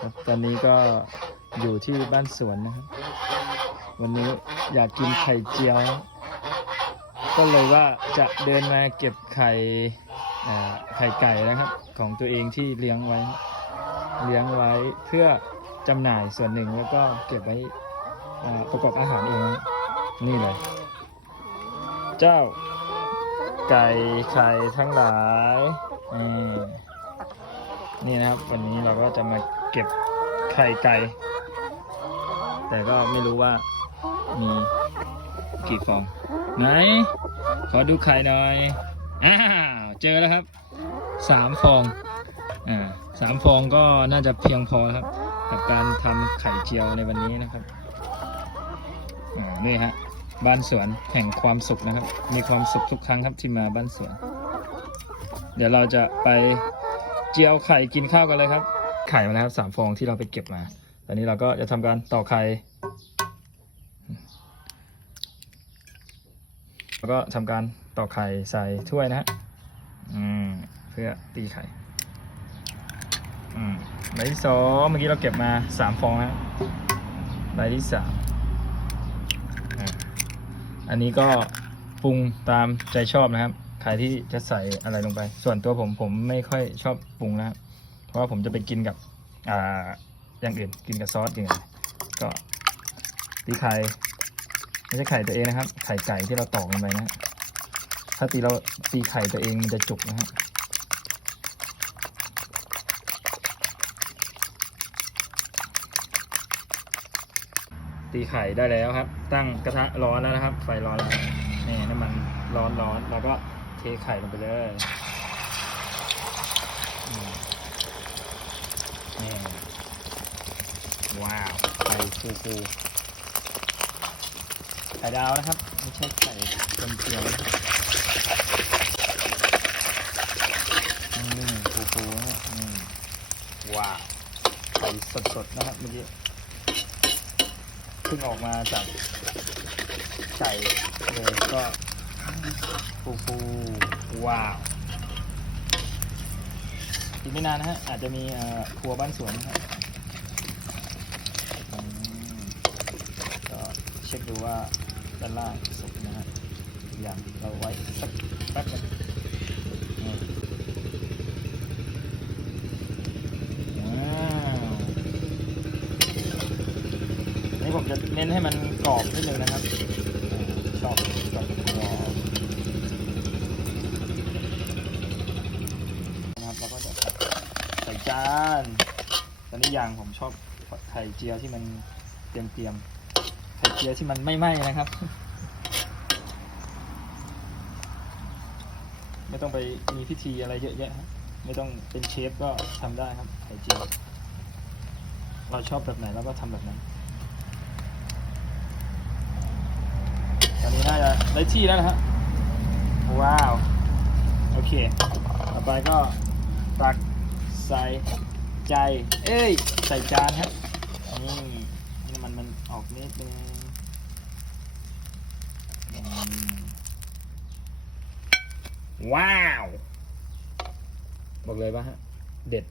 ครับตอนนี้ก็อยู่ที่บ้านสวนนะครับ วันนี้อยากกินไข่เจียว ก็เลยว่าจะเดินมาเก็บไข่ไข่ไก่นะครับ ของตัวเองที่เลี้ยงไว้ เลี้ยงไว้เพื่อจำหน่ายส่วนหนึ่งแล้วก็เก็บไว้ประกอบอาหารเองนี่เลย เจ้าไก่ไข่ทั้งหลายนี่นะครับ วันนี้เราก็จะมา เก็บไข่ไก่ แต่ก็ไม่รู้ว่ามีกี่ฟอง ไหน ขอดูไข่หน่อย อ้าว เจอแล้วครับ สามฟอง อ่าสามฟองก็น่าจะเพียงพอครับ กับการทำไข่เจียวในวันนี้นะครับ อ่า นี่ฮะ บ้านสวนแห่งความสุขนะครับ มีความสุขทุกครั้งครับที่มาบ้านสวน เดี๋ยวเราจะไปเจียวไข่กินข้าวกันเลยครับ ไข่มาแล้วครับสามฟองที่เราไปเก็บมาตอนนี้เราก็จะทำการตอกไข่แล้วก็ทำการตอกไข่ใส่ถ้วยนะฮะเพื่อตีไข่ใบที่สองเมื่อกี้เราเก็บมาสามฟองแล้วใบที่สามอันนี้ก็ปรุงตามใจชอบนะครับ ใครที่จะใส่อะไรลงไป ส่วนตัวผมผมไม่ค่อยชอบปรุงนะครับ เพราะว่าผมจะไปกินกับอ่าอย่างอื่นกินกับซอสอย่างเงี้ยก็ตีไข่ไม่ใช่ไข่ตัวเองนะครับ ไข่ไก่ที่เราตอกลงไปนะฮะถ้าตีเราตีไข่ตัวเองมันจะจุกนะฮะตีไข่ได้แล้วครับ ตั้งกระทะร้อนแล้วนะครับ ไฟร้อนแล้วนี่น้ำมันร้อนร้อนแล้วก็เทไข่ลงไปเลยอืมนี่ว้าว ไข่ ฟูฟูๆไข่ดาวนะครับ ไม่ใช่ไข่เป็นเจียวนะครับอืมฟูฟูๆนะอืมว้าวไข่สดๆนะครับเมื่อกี้เพิ่งออกมาจากไก่เลยก็ฟูฟูว้าวอีกไม่นานนะฮะอาจจะมีเอ่อครัวบ้านสวนนะครับอืมก็เช็ค ดูว่าด้านล่างสุกนะฮะอย่างเราไว้สักแป๊บนึงอืมว้าวนี่ผมจะเน้นให้มันกรอบนิดนึงนะครับอ่าชอบชอบกรอบนะครับแล้วก็จะใส่จานตอนนี้อย่างผมชอบไข่เจียวที่มันเตรียมเต็มๆ เจียวที่มันไม่ไหม้นะครับ ไม่ต้องไปมีพิธีอะไรเยอะแยะครับไม่ต้องเป็นเชฟก็ทำได้ครับไข่เจียวเราชอบแบบไหนเราก็ทำแบบนั้นตอนนี้น่าจะได้ที่แล้วนะฮะว้าว โอเค ต่อไปก็ตักใส่ใจ เอ้ย ใส่จานครับนี่นี่มันมันออกนิดนึงอืม ว้าว บอกเลยว่าฮะ เด็ด